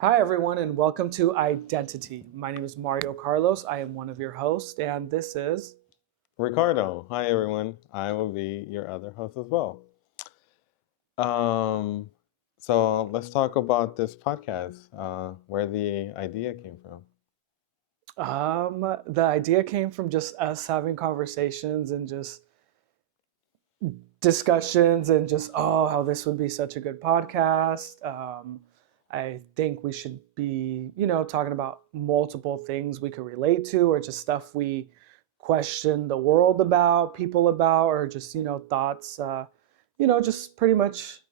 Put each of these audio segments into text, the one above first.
Hi, everyone, and welcome to Identity. My name is Mario Carlos. I am one of your hosts, and this is. Ricardo, hi everyone. I will be your other host as well. Um, so let's talk about this podcast, where the idea came from. The idea came from just us having conversations and just discussions and just, how this would be such a good podcast. I think we should be, talking about multiple things we could relate to or just stuff we question the world about, people about, or just, thoughts, just pretty much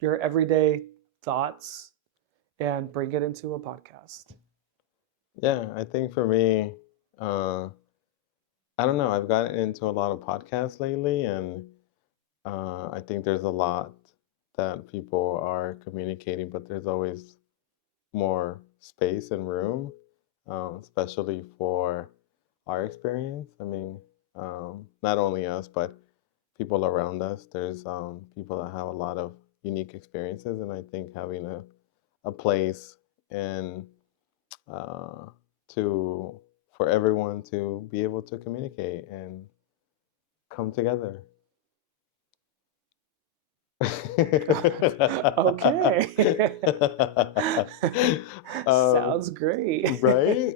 your everyday thoughts and bring it into a podcast. Yeah, I think for me, uh, I don't know. I've gotten into a lot of podcasts lately, and I think there's a lot that people are communicating, but there's always more space and room, especially for our experience. I mean, not only us, but people around us. There's people that have a lot of unique experiences, and I think having a place and uh, to for everyone to be able to communicate and come together. Okay. Sounds great. Right?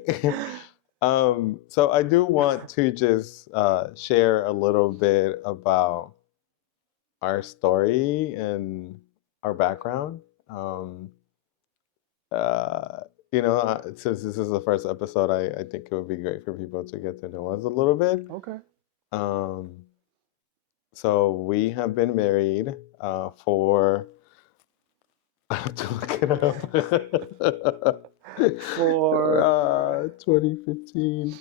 So I do want to just share a little bit about our story and our background. Um, uh, since this is the first episode, I think it would be great for people to get to know us a little bit. Okay. Um, so we have been married for I have to look it up. For 2015.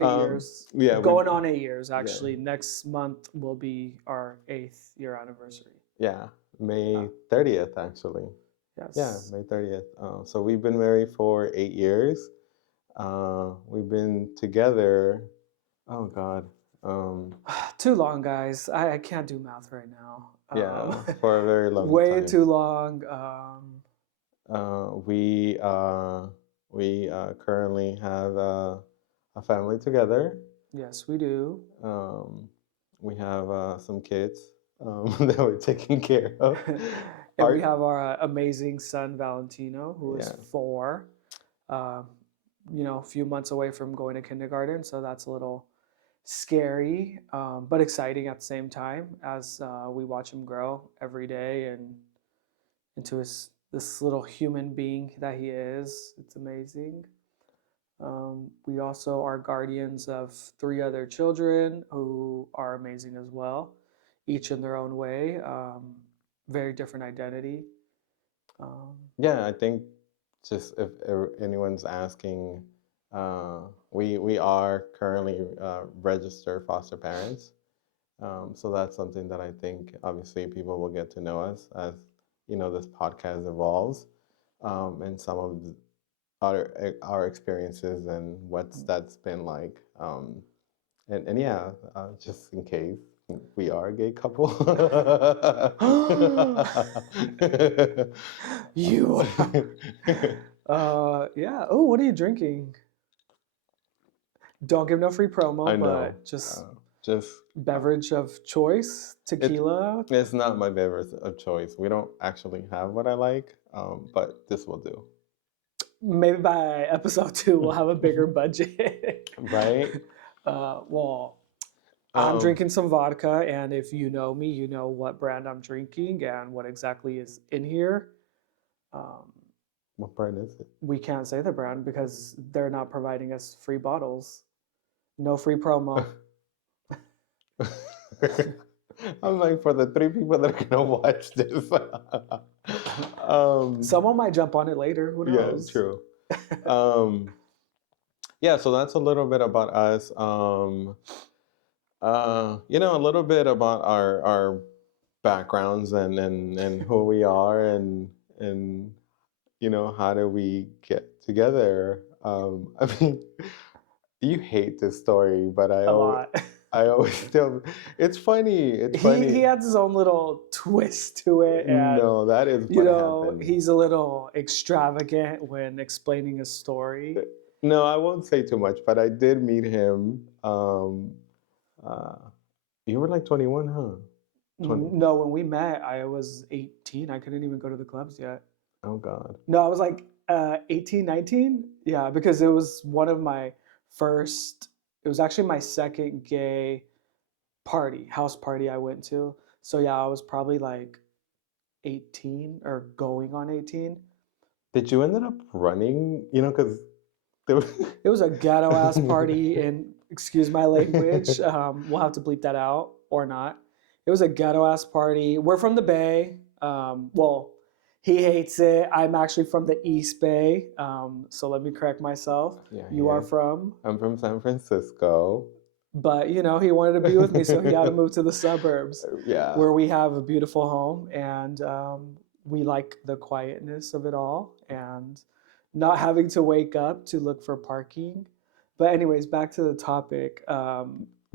8 years. Yeah, Going on 8 years, yeah, actually. Next month will be our 8th year anniversary. yeah, May 30th, actually. Yeah, Yes. May 30th. So we've been married for 8 years. We've been together. Oh God. Um, Too long, guys. I can't do math right now. yeah, for a very long Way time. too long. Uh, we uh, we currently have a family together. Yes, we do. Um, we have some kids that we're taking care of. And we have our amazing son, Valentino, who is Yeah. 4. Uh, a few months away from going to kindergarten, so that's a little scary, but exciting at the same time as we watch him grow every day and into this little human being that he is. It's amazing. We also are guardians of 3 other children who are amazing as well, each in their own way, very different identity. Yeah, I think just if anyone's asking, we are currently registered foster parents. So that's something that I think obviously people will get to know us as this podcast evolves, and some of our experiences and what's that's been like. And yeah, just in case we are a gay couple. You. Yeah. Oh, what are you drinking? Don't give no free promo, I know. but just Just beverage of choice, tequila. it's not my beverage of choice. We don't actually have what I like, but this will do. Maybe by episode 2 we'll have a bigger budget. Right? Well, I'm Um, drinking some vodka, and if you know me, you know what brand I'm drinking and what exactly is in here. Um, what brand is it? we can't say the brand because they're not providing us free bottles. No free promo. I'm like, for the 3 people that are gonna watch this. Someone might jump on it later. Who knows? Yeah, true. Yeah, so that's a little bit about us. A little bit about our backgrounds and who we are and how do we get together. I mean, you hate this story, but A lot. I always still. It's funny. It's He funny. has his own little twist to it, and No, that is what happened. he's a little extravagant when explaining his story. No, I won't say too much, but I did meet him. Uh, you were like 21, huh? 20. No, when we met, I was 18. I couldn't even go to the clubs yet. Oh God. No, I was like 18, 19. Yeah, because it was one of my first, it was actually my second gay house party I went to. So yeah, I was probably like 18 or going on 18. Did you ended up running? You know, because there was. It was a ghetto ass party, and excuse my language, we'll have to bleep that out or not. It was a ghetto ass party. We're from the Bay. Well, he hates it. I'm actually from the East Bay. So let me correct myself. Yeah, You are yeah. from, I'm from San Francisco. but he wanted to be with me, so he had to move to the suburbs Yeah. where we have a beautiful home, and we like the quietness of it all and not having to wake up to look for parking. But anyways, back to the topic.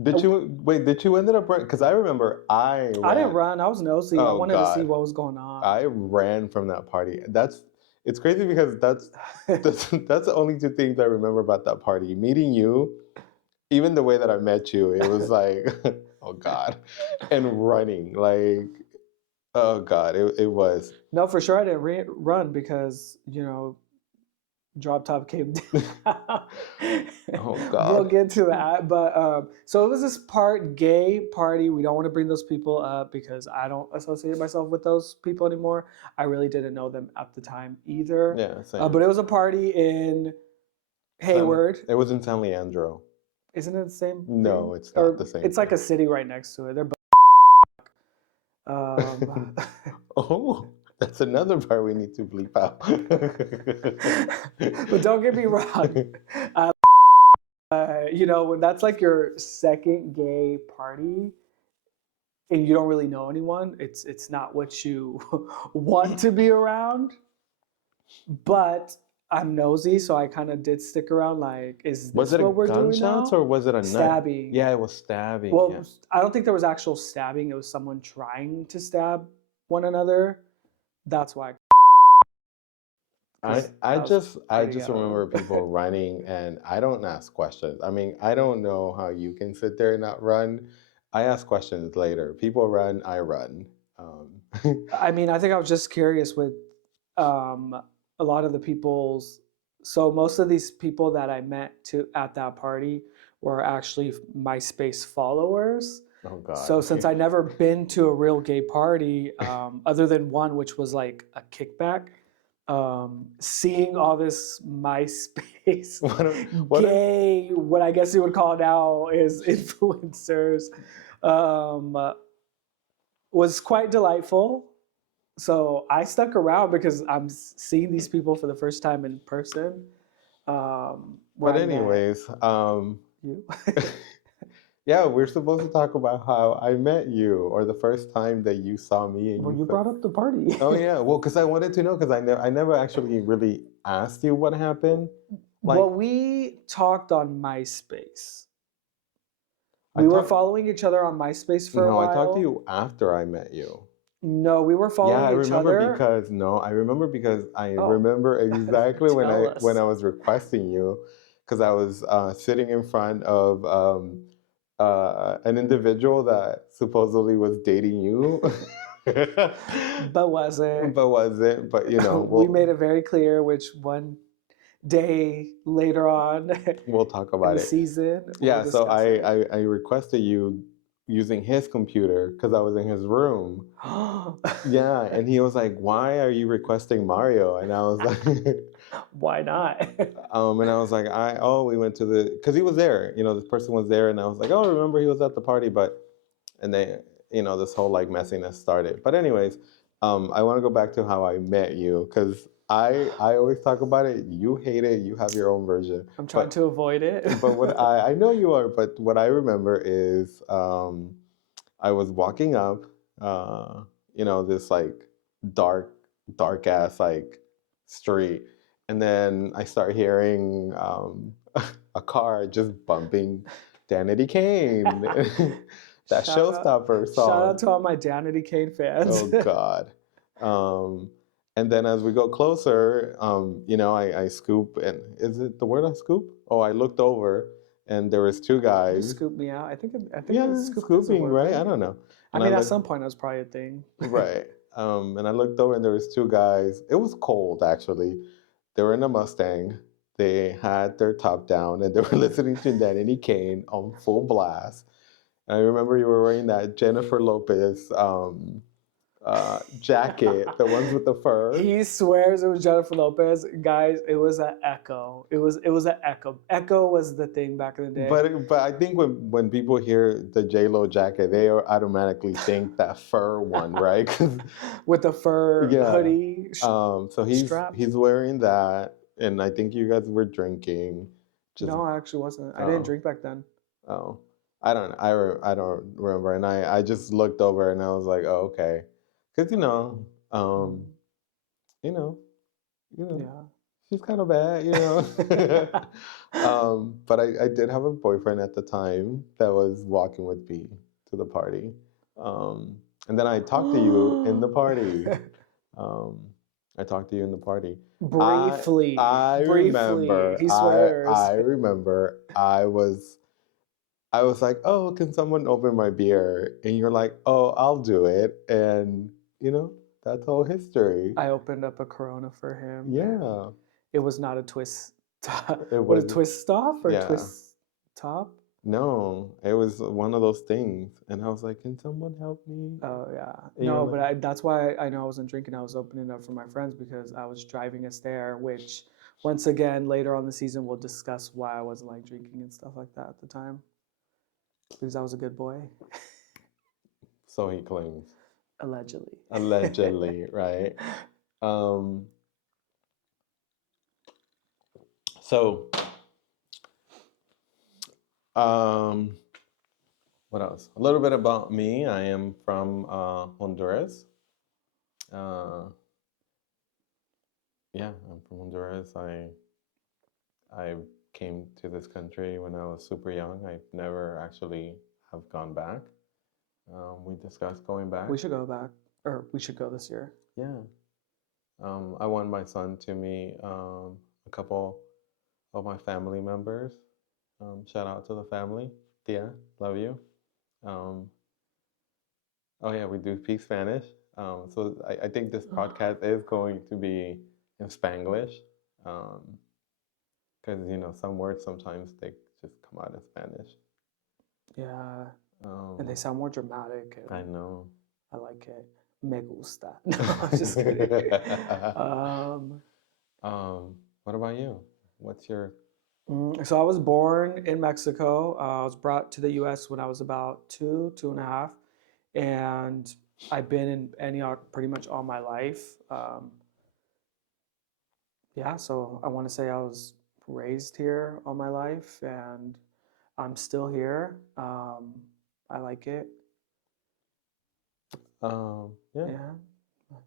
Did you wait? Did you ended up running? Because I remember I I didn't ran. run. I was nosy. I Oh wanted to see God, what was going on. I ran from that party. It's crazy because that's the only two things I remember about that party. Meeting you, even the way that I met you, it was like, oh God, and running like, oh God, it was. No, for sure I didn't run because, drop top came down. Oh We'll God. get to that. But so it was this gay party. We don't want to bring those people up because I don't associate myself with those people anymore. I really didn't know them at the time either. Yeah, same. But it was a party in Hayward. It was in San Leandro. Isn't it the same? No, thing? it's not the same. It's like a city right next to it. They're Oh, that's another part we need to bleep out. But don't get me wrong. When that's like your second gay party and you don't really know anyone, it's not what you want to be around. But I'm nosy, so I kind of did stick around. Like, is Was this it what we're doing gunshots now? or was it a knife? Stabbing? Yeah, it was stabbing. Well, Yeah. I don't think there was actual stabbing. It was someone trying to stab one another. That's why. I just ghetto. remember people running and I don't ask questions. I mean, I don't know how you can sit there and not run. I ask questions later. People run, I run. I mean, I think I was just curious with a lot of the people's. So most of these people that I met at that party were actually MySpace followers. Oh God. So since I never been to a real gay party, other than one which was like a kickback, seeing all this MySpace gay, what I guess you would call now is influencers, was quite delightful. So I stuck around because I'm seeing these people for the first time in person. But anyways, you. yeah, we're supposed to talk about how I met you or the first time that you saw me. And Well, you brought up the party. Oh yeah, well, because I wanted to know because I never actually really asked you what happened. Like, well, we talked on MySpace. We were following each other on MySpace for a while. No, I talked to you after I met you. No, we were following each other. I remember because I remember exactly when I was requesting you, because I was sitting in front of an individual that supposedly was dating you. But wasn't. But we made it very clear which one day later on we'll talk about in the season. Yeah, so I requested you using his computer because I was in his room. Yeah, and he was like, "Why are you requesting Mario?" And I was like, "Why not?" And I was like, we went to because he was there. This person was there, and I was like, "Oh, remember he was at the party?" And they, this whole like messiness started. But anyways, I want to go back to how I met you because I always talk about it. You hate it. You have your own version. I'm trying to avoid it. But what I know you are. But what I remember is I was walking up, this like dark ass like street, and then I start hearing a car just bumping Danity Kane, that Shout out, showstopper shout out song. to all my Danity Kane fans. Oh God. Um, and then as we go closer, I scoop, and is it the word I scoop? Oh, I looked over, and there was two guys. Scoop me out. I think Yeah, scooped is a scooping, word, right? right? I don't know. I And mean, at some point, it was probably a thing. right. And I looked over, and there was two guys. It was cold, actually. They were in a Mustang. They had their top down, and they were listening to Danny Kane on full blast. And I remember you were wearing that Jennifer Lopez jacket, the ones with the fur. He swears it was Jennifer Lopez. Guys, it was an Echo. It was an Echo. Echo was the thing back in the day. But I think when people hear the J-Lo jacket, they automatically think that fur one, right? 'Cause, With the fur yeah. hoodie So strap. he's wearing that, and I think you guys were drinking. Just No, I actually wasn't. I didn't drink back then. oh, I don't I don't remember, and I just looked over and I was like, oh, okay, because you know Yeah. she's kind of bad, but I did have a boyfriend at the time that was walking with me to the party. And then I talked to you in the party. Um, I talked to you in the party. Briefly. I Briefly. remember. He swears. I remember. I was like, oh, can someone open my beer? And you're like, oh, I'll do it. And that's all history. I opened up a Corona for him. Yeah. It was not a twist top. It What, a was. twist off or Yeah. twist top? No, it was one of those things. And I was like, can someone help me? Oh yeah. And you're No, like, but that's why I know I wasn't drinking. I was opening up for my friends because I was driving us there, which once again later on the season we'll discuss why I wasn't like drinking and stuff like that at the time. Because I was a good boy. so he claims. Allegedly. Allegedly, right? So, what else? A little bit about me. I am from Honduras. Yeah, I'm from Honduras. I came to this country when I was super young. I never actually have gone back. We discussed going back. We should go back, or we should go this year. Yeah. I want my son to meet a couple of my family members. Shout out to the family. Tia, love you. Oh yeah, we do speak Spanish. So I think this podcast is going to be in Spanglish. Because some words sometimes they just come out in Spanish. Yeah. And they sound more dramatic. I know. I like it. Me gusta. No, I'm just kidding. What about you? What's your... So I was born in Mexico. I was brought to the U.S. when I was about 2.5, and I've been in Antioch pretty much all my life. Yeah, so I want to say I was raised here all my life, and I'm still here. I like it. Yeah. Yeah.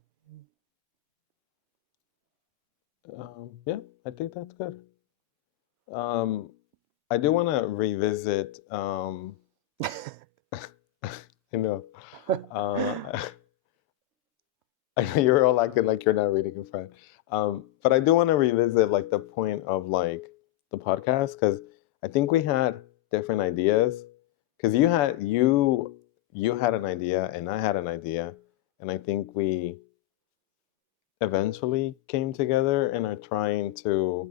Yeah, I think that's good. I do want to revisit. I know. I know you're all acting like you're not reading in front. But I do want to revisit like the point of like the podcast, because I think we had different ideas. Because you had an idea and I had an idea, and I think we eventually came together and are trying to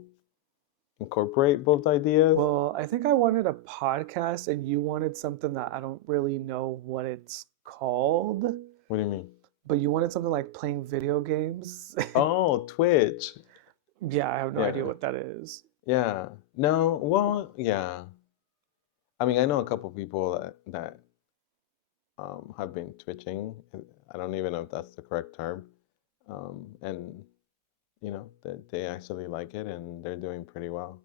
incorporate both ideas. Well, I think I wanted a podcast, and you wanted something that I don't really know what it's called. What do you mean? But you wanted something like playing video games? Oh, Twitch. Yeah, I have no idea Yeah. what that is. Yeah. No, well, yeah. I mean, I know a couple people that have been twitching. I don't even know if that's the correct term. And they actually like it and they're doing pretty well.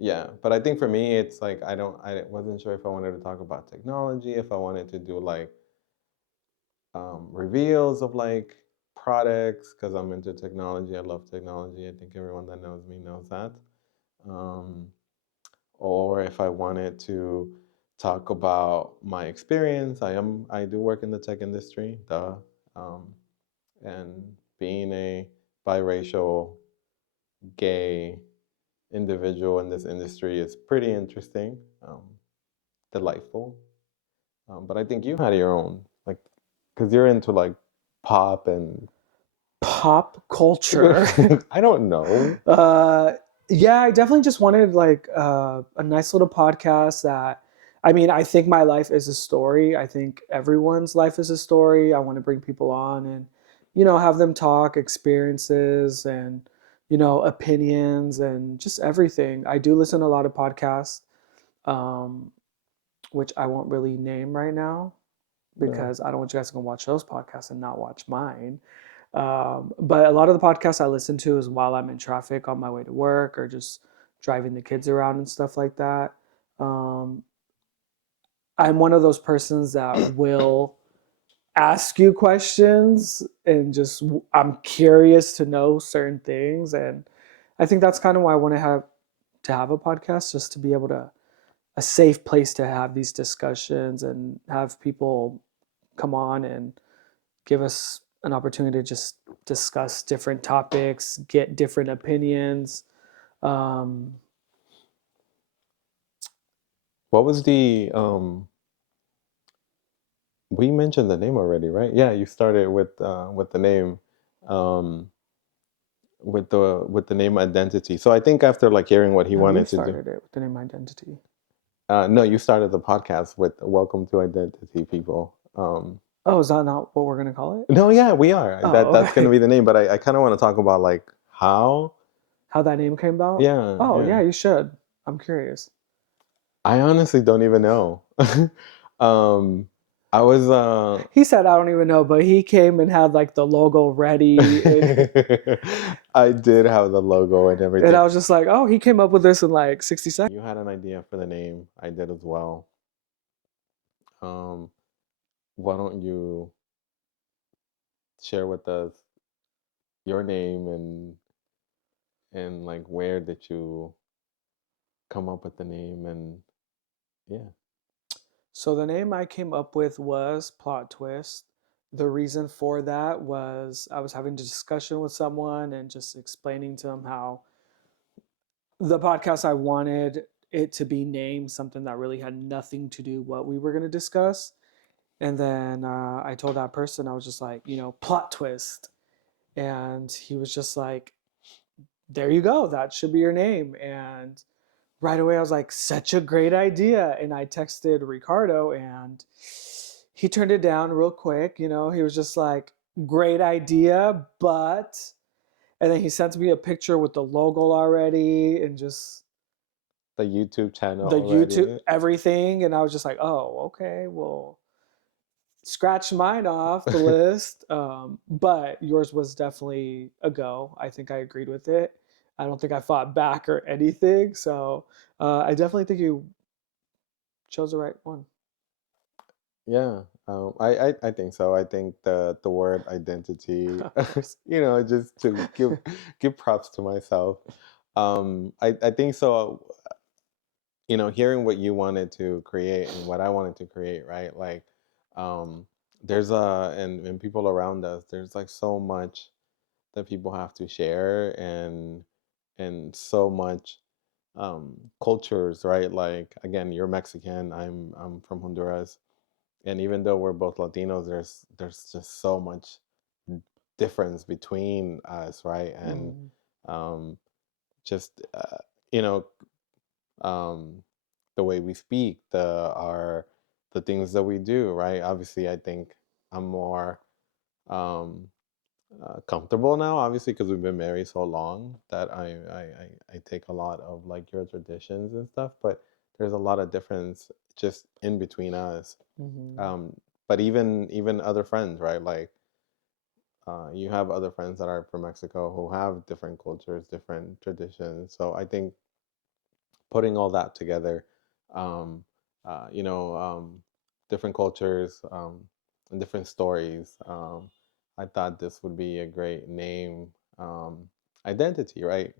Yeah, but I think for me, it's like I wasn't sure if I wanted to talk about technology, if I wanted to do like reveals of like products, because I'm into technology. I love technology. I think everyone that knows me knows that. or if I wanted to talk about my experience. I do work in the tech industry, um, and being a biracial gay individual in this industry is pretty interesting, delightful. But I think you had your own, like, because you're into like pop and Pop culture. I don't know. uh, yeah, I definitely just wanted like a nice little podcast that. I mean, I think my life is a story. I think everyone's life is a story. I want to bring people on and, have them talk experiences and, opinions and just everything. I do listen to a lot of podcasts, um, which I won't really name right now Yeah. because I don't want you guys to go watch those podcasts and not watch mine. But a lot of the podcasts I listen to is while I'm in traffic on my way to work or just driving the kids around and stuff like that. Um, I'm one of those persons that will ask you questions and just I'm curious to know certain things, and I think that's kind of why I want to have a podcast, just to be able to a safe place to have these discussions and have people come on and give us an opportunity to just discuss different topics, get different opinions. Um, What was the we mentioned the name already, right? Yeah, you started with the name, um with the name Identity. So I think after like hearing what he no, you wanted to do. started it with the name Identi-Tea. No, you started the podcast with Welcome to Identity, people. Oh, is that not what we're gonna call it? No, yeah, we are. Oh, That's going to okay. be the name, but I kind of want to talk about like how. How that name came about? Yeah, Oh, yeah. yeah, you should. I'm curious. I honestly don't even know. um, I was He said, I don't even know, but he came and had like the logo ready. I did have the logo and And everything. I was just like, oh, he came up with this in like 60 seconds. You had an idea for the name. I did as well. Um, why don't you share with us your name and like where did you come up with the name and yeah. So the name I came up with was Plot Twist. The reason for that was I was having a discussion with someone and just explaining to them how the podcast I wanted it to be named something that really had nothing to do what we were going to discuss. And then I told that person, I was just like, plot twist. And he was just like, there you go. That should be your name. And right away, I was like, such a great idea. And I texted Ricardo and he turned it down real quick. He was just like, great idea, but. And then he sent me a picture with the logo already and just The YouTube channel the YouTube, already. everything. And I was just like, oh, okay, well, scratch mine off the list. But yours was definitely a go. I think I agreed with it. I don't think I fought back or anything. So I definitely think you chose the right one. Yeah, I think so. I think the word identity, Of course. just to give props to myself. I think so. Hearing what you wanted to create and what I wanted to create, right? Like, um, there's and people around us, there's like so much that people have to share and so much cultures, right? Like again, you're Mexican, I'm from Honduras, and even though we're both Latinos, there's just so much difference between us, right? And Mm. um, just you know um, the way we speak, the things that we do, right? Obviously, I think I'm more um, comfortable now, obviously, because we've been married so long that I take a lot of like your traditions and stuff, but there's a lot of difference just in between us. Hmm. Um, but even other friends, right? Like you have other friends that are from Mexico who have different cultures, different traditions. So I think putting all that together, um, uh, you know, um, different cultures and different stories. I thought this would be a great name, identity, right?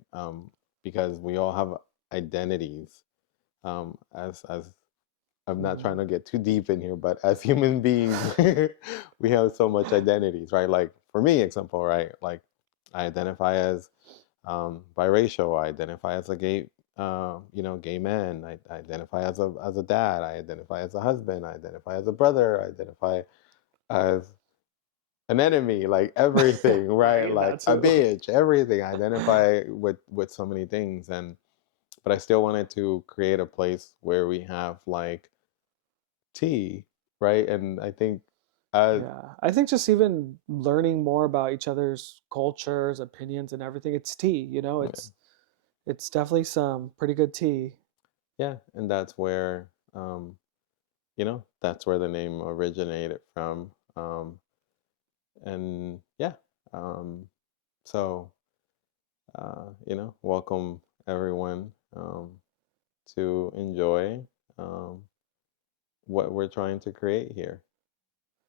Because we all have identities, as I'm not trying Mhm. to get too deep in here, but as human beings, we have so much identities, right? Like for me, example, right? Like I identify as biracial. I identify as a gay, gay man. I identify as a dad. I identify as a husband. I identify as a brother. I identify as an enemy. Like everything, right? Right, Like that a too. bitch. Everything. I identify with so many things, and but I still wanted to create a place where we have like tea, right? And I think, Yeah, I think just even learning more about each other's cultures, opinions, and everything. It's tea, yeah, it's definitely some pretty good tea. yeah, and that's where that's where the name originated from. And yeah, um, so welcome everyone to enjoy um, what we're trying to create here.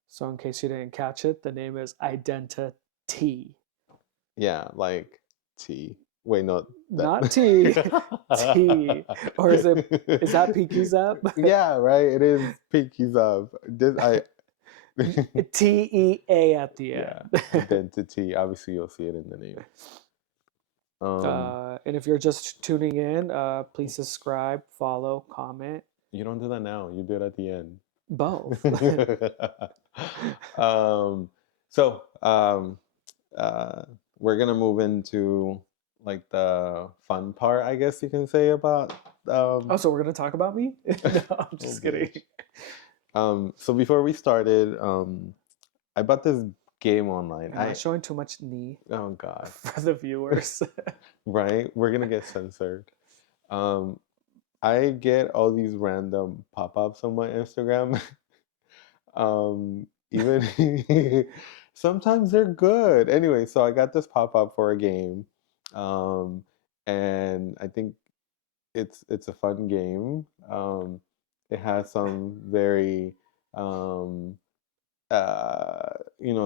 So, in case you didn't catch it, the name is Identi-Tea, Yeah, like tea. Wait, no, that. not tea, tea, or is that Pinky's up? Yeah, right. It is pinkies up. This I. TEA at the Yeah, end. identity. Obviously, you'll see it in the name. Um, And if you're just tuning in, please subscribe, follow, comment, you don't do that now. You do it at the end. both. um, so uh, we're gonna move into like the fun part, I guess you can say about. Oh, so we're gonna talk about me? No, I'm Oh, just kidding. bitch. So before we started, I bought this game online. Am I showing too much knee Oh God, for the viewers? right? We're gonna get censored. Um, I get all these random pop-ups on my Instagram. Even sometimes they're good. Anyway, so I got this pop-up for a game. Um, and I think it's a fun game. It has some very um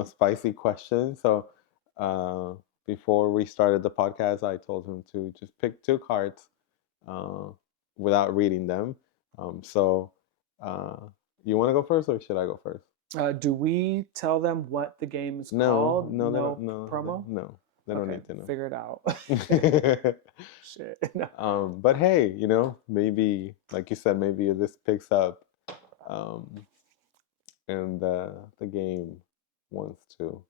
spicy questions. So uh before we started the podcast, I told him to just pick two cards uh, without reading them. So, uh, you want to go first, or should I go first? Do we tell them what the game is No, called? no, they don't. No No, promo? no, they don't Okay, need to know. figure it out. Shit. No. But hey, maybe, like you said, maybe if this picks up, um, and the game wants to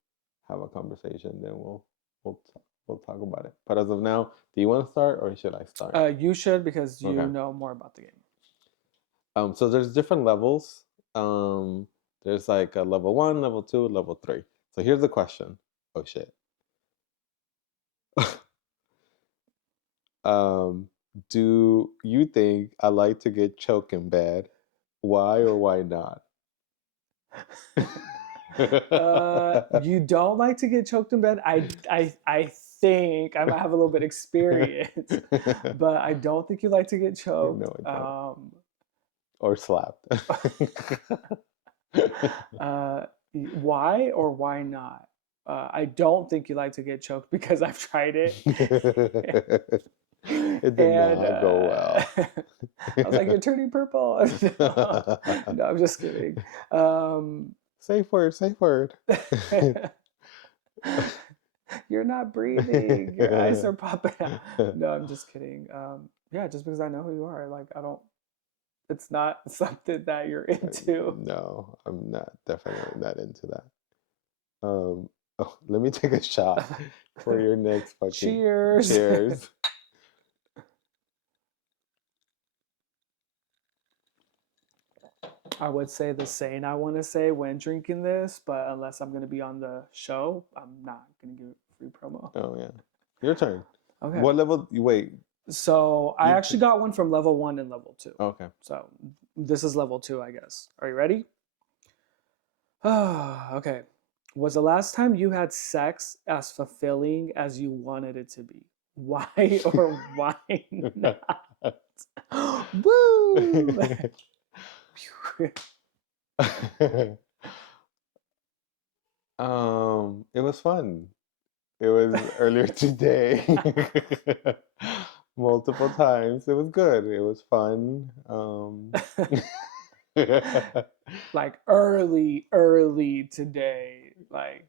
have a conversation, then we'll talk about it. But as of now, do you want to start, or should I start? You should because you Okay. know more about the game. So there's different levels. Um, there's like a level 1, level 2, level 3. So here's the question. Oh shit. um, do you think I like to get choked in bed? Why or why not? You don't like to get choked in bed. I think I might have a little bit experience, but I don't think you like to get No, choked. I don't. Or slapped. Why or why not? I don't think you like to get choked because I've tried it, It did and not go well. I was like, "You're turning purple." No, no, I'm just kidding. Safe word, safe word. You're not breathing. Your eyes are popping out. No, I'm just kidding. Yeah, just because I know who you are, like I don't. It's not something that you're into. No, I'm not definitely not into that. Let me take a shot for your next fucking Cheers. cheers. I would say the saying I want to say when drinking this, but unless I'm going to be on the show, I'm not going to give it free promo. Oh yeah, your turn. Okay. What level? Wait. So I actually got one from level 1 and level 2. Okay. So this is level 2, I guess. Are you ready? Okay. Was the last time you had sex as fulfilling as you wanted it to be? Why or why not? Woo! It was fun. It was earlier today. multiple times. It was good. It was fun. Like early today. Like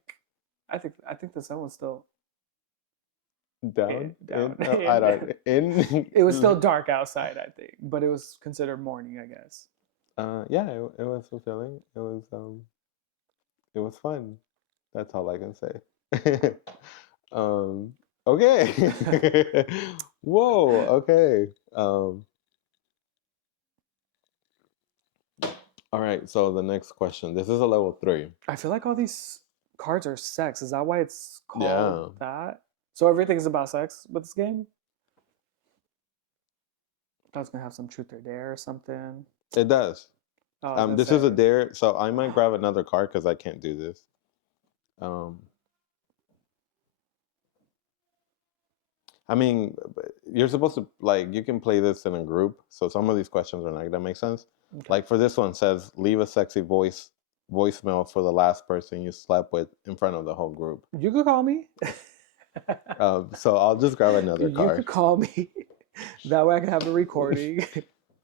I think the sun was still Down down. in I don't in It was still dark outside, I think, but it was considered morning, I guess. yeah, it was fulfilling. It was fun. That's all I can say. um okay. Whoa, okay. All right, so the next question. This is a level 3. I feel like all these cards are sex. Is that why it's called Yeah, that? So everything's about sex with this game? I was gonna have some truth or dare or something. it does. I was gonna This is a say. dare, so I might grab another card because I can't do this. Um, I mean, you're supposed to like you can play this in a group, so some of these questions are not gonna make sense. Okay. Like for this one says, leave a sexy voicemail for the last person you slept with in front of the whole group. You could call me. So I'll just grab another You could card. call me. That way I can have a recording.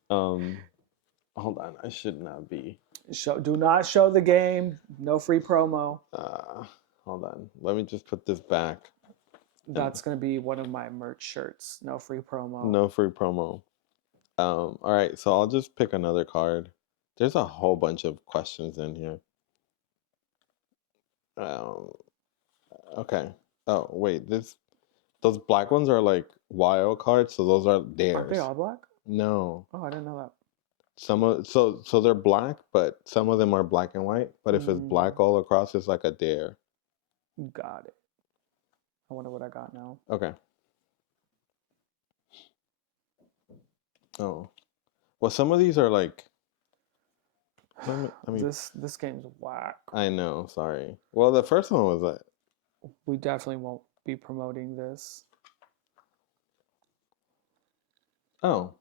Hold on, I should not be. Do not show the game. No free promo. Hold on, let me just put this back. That's gonna be one of my merch shirts. No free promo. No free promo. All right, so I'll just pick another card. There's a whole bunch of questions in here. Okay. Oh wait, those black ones are like wild cards, so those are dares. Aren't they all black? No. Oh, I didn't know that. So they're black, but some of them are black and white. But if it's black all across, it's like a dare. Got it. I wonder what I got now. Okay. Oh, well, some of these are like. I mean, this game's whack. I know. Sorry. Well, the first one was like. We definitely won't be promoting this. Oh.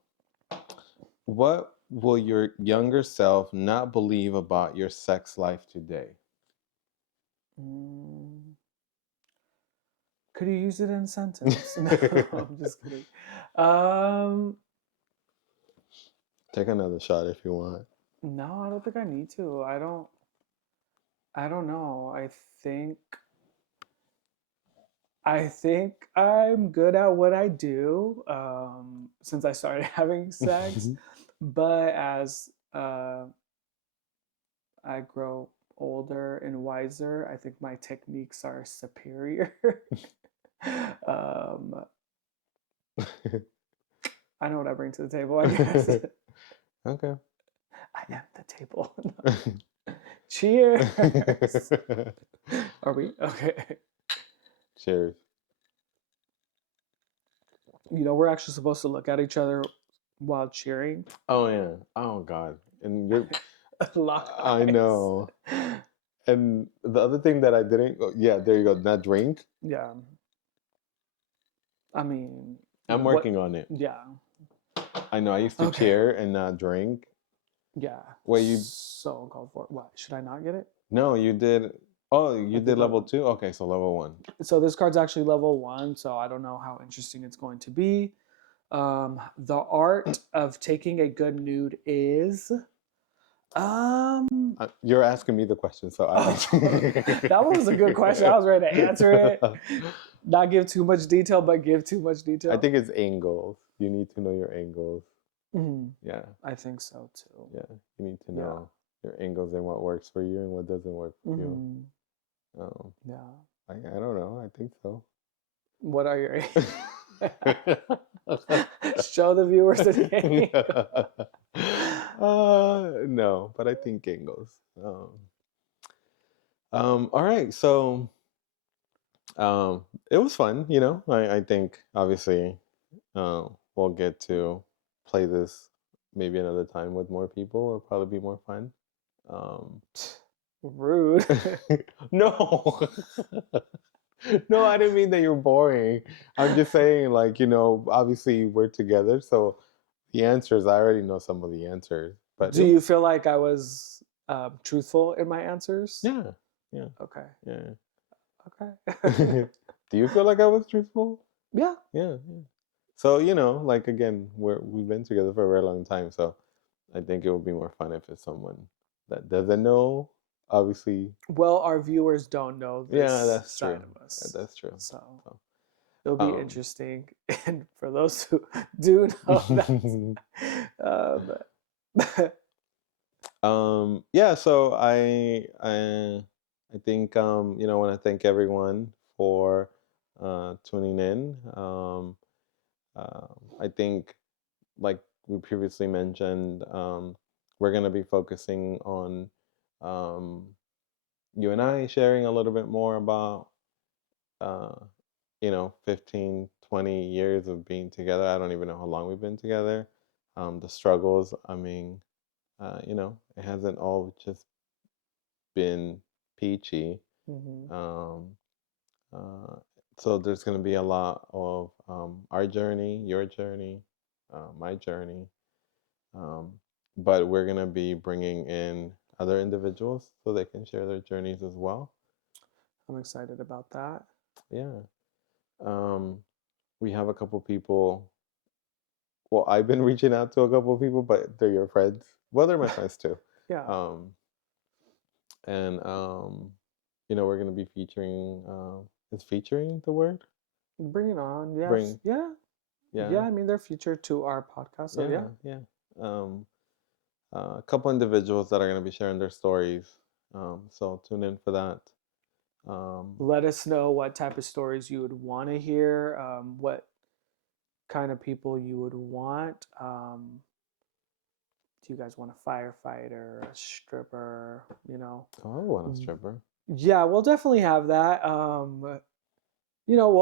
What will your younger self not believe about your sex life today? Could you use it in a sentence? No, I'm just kidding. Take another shot if you want. No, I don't think I need to. I don't know. I think I'm good at what I do since I started having sex. But as I grow older and wiser, I think my techniques are superior. I know what I bring to the table, I guess. Okay. I am the table. Cheers. Are we? Okay. Cheers. You know, we're actually supposed to look at each other while cheering. Oh yeah. Oh God. And you're Lock I know. And the other thing that I didn't yeah, there you go. Not drink. Yeah. I mean, I'm working on it. Yeah. I know. I used to cheer and not drink. Yeah. Wait, you so uncalled for. What? Should I not get it? No, you did. Oh, you did level 2? Okay, so level 1. So this card's actually level 1, so I don't know how interesting it's going to be. The art of taking a good nude is. You're asking me the question, so that was a good question. I was ready to answer it. Not give too much detail, but give too much detail. I think it's angles. You need to know your angles. Yeah. I think so too. Yeah, you need to know your angles and what works for you and what doesn't work for you. Yeah. I don't know. I think so. What are your show the viewers the angles. No, but I think angles. All right, so it was fun, you know. I think obviously we'll get to play this maybe another time with more people. It'll probably be more fun. Rude. No. No, I didn't mean that you're boring. I'm just saying, like, you know, obviously we're together, so the answers, I already know some of the answers. But do you feel like I was truthful in my answers? Yeah. Yeah. Okay. Yeah. Okay. Do you feel like I was truthful? Yeah. Yeah. So, like again, we've been together for a very long time, so I think it would be more fun if it's someone that doesn't know. Obviously, Well, our viewers don't know yeah, this that's side true. of us. That's true. So So, it'll be um, interesting. And for those who do know that, um, yeah. So I think I want to thank everyone for tuning in. I think, like we previously mentioned, we're going to be focusing on um, you and I sharing a little bit more about, uh, 15, 20 years of being together. I don't even know how long we've been together. The struggles, I mean, it hasn't all just been peachy. mhm, Um, uh, so there's going to be a lot of our journey, your journey, my journey. Um, but we're going to be bringing in other individuals so they can share their journeys as well. I'm excited about that. Yeah. Um, we have a couple people. Well, I've been reaching out to a couple people, but they're your friends. Well, they're my friends too. Yeah, Um, and we're going to be featuring. Is featuring the word? bring it on. Yeah, Bring. yeah, yeah. Yeah. I mean, they're featured to our podcast, so yeah. Yeah. Yeah. Um, a couple individuals that are going to be sharing their stories. So tune in for that. Um, Let us know what type of stories you would want to hear. What kind of people you would want. Do you guys want a firefighter, a stripper? oh, I want a stripper. Yeah, we'll definitely have that. We'll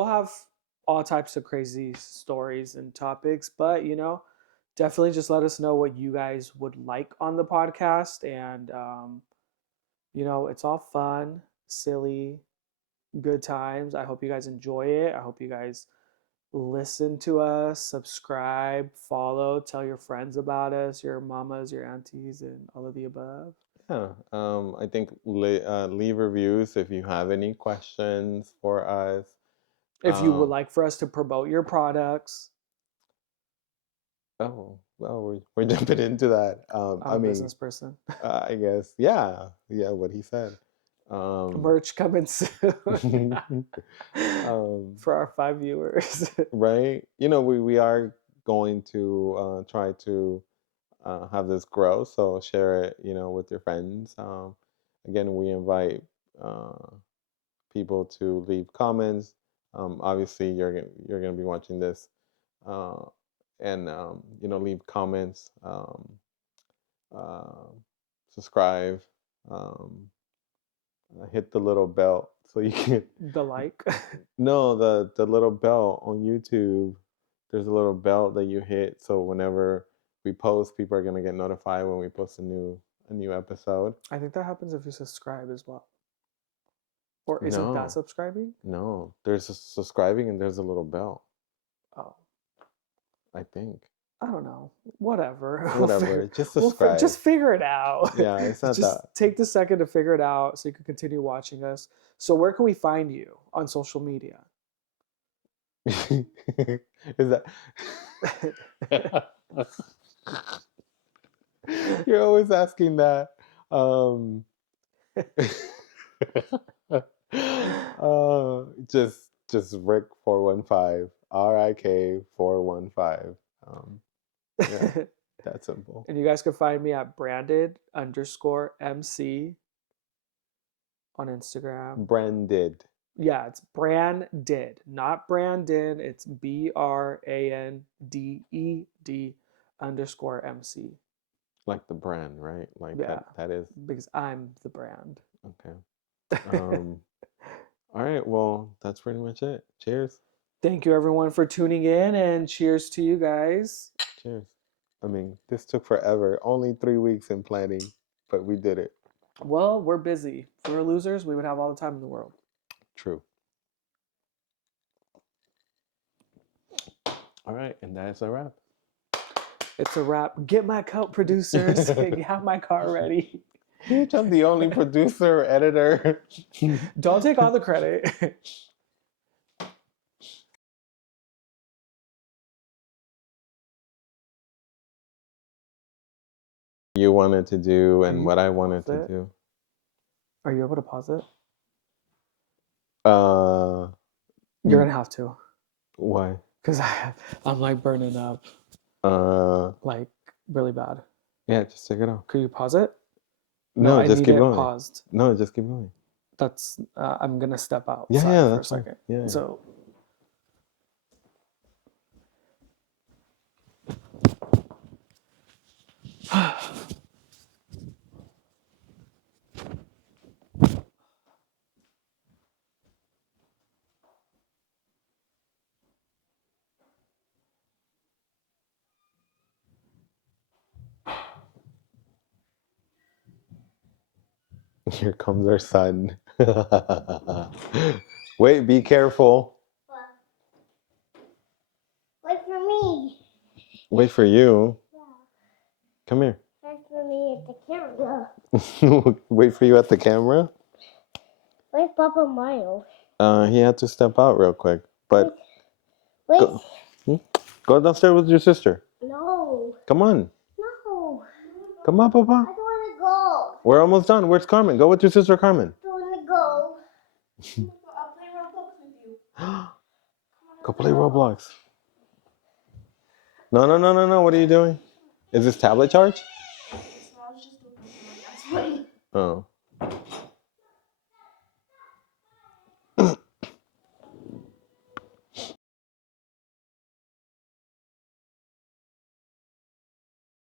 have all types of crazy stories and topics, but definitely just let us know what you guys would like on the podcast. And it's all fun, silly, good times. I hope you guys enjoy it. I hope you guys listen to us, subscribe, follow, tell your friends about us, your mamas, your aunties, and all of the above. Yeah. I think leave reviews if you have any questions for us. If you would Um, like for us to promote your products, oh, well, we're jumping into that. I'm I a mean, business person. I guess, yeah, yeah, what he said. Um, Merch coming soon um, for our 5 viewers. right? We are going to try to have this grow. So share it, with your friends. Again, we invite uh, people to leave comments. Obviously, you're gonna be watching this, uh, and leave comments, uh, subscribe, um, hit the little bell so you can. The like. No, the little bell on YouTube. There's a little bell that you hit, so whenever we post, people are gonna get notified when we post a new episode. I think that happens if you subscribe as well. Or isn't that No, subscribing? no. There's a subscribing and there's a little bell. Oh, I think. I don't know. Whatever. Whatever. Just We'll subscribe. just figure it out. Yeah, it's not Just that. take the second to figure it out so you can continue watching us. So where can we find you on social media? Is that? You're always asking that. Um, just Rick 415, RIK 415. Yeah, that simple. And you guys can find me at branded_MC on Instagram. Branded, Yeah, it's Branded, not Brandon. It's BRANDED_MC. like the brand, right? Like Yeah, that is because I'm the brand. okay. Um, all right, well, that's pretty much it. Cheers. Thank you everyone for tuning in, and cheers to you guys. Cheers. I mean, this took forever. Only 3 weeks in planning, but we did it. Well, we're busy. If we were losers, we would have all the time in the world. True. All right, and that's a wrap. It's a wrap. Get my cup, producers. Have my car ready. Bitch, I'm the only producer, editor. Don't take all the credit. you wanted to do and you what I wanted pause to it? do. Are you able to pause it? Uh, You're gonna have to, why? because I'm like burning up like really bad. Yeah, just take it off. Could you pause it? No, I just need keep it going. paused. No, just keep going. That's I'm gonna step outside Yeah, for a that's fine. second. Yeah. So Here comes our son. Wait, be careful. Wait for me. Wait for you. Yeah. Come here. Wait for me at the camera. Wait for you at the camera? Where's Papa Miles? He had to step out real quick. But Wait. go downstairs with your sister. No. Come on. No. Come on, Papa. I don't want to go. We're almost done. Where's Carmen? Go with your sister, Carmen. I don't want to go. I'll play Roblox with you. Go play Roblox. No. What are you doing? Is this tablet charged? So I was just doing my Wait. Oh.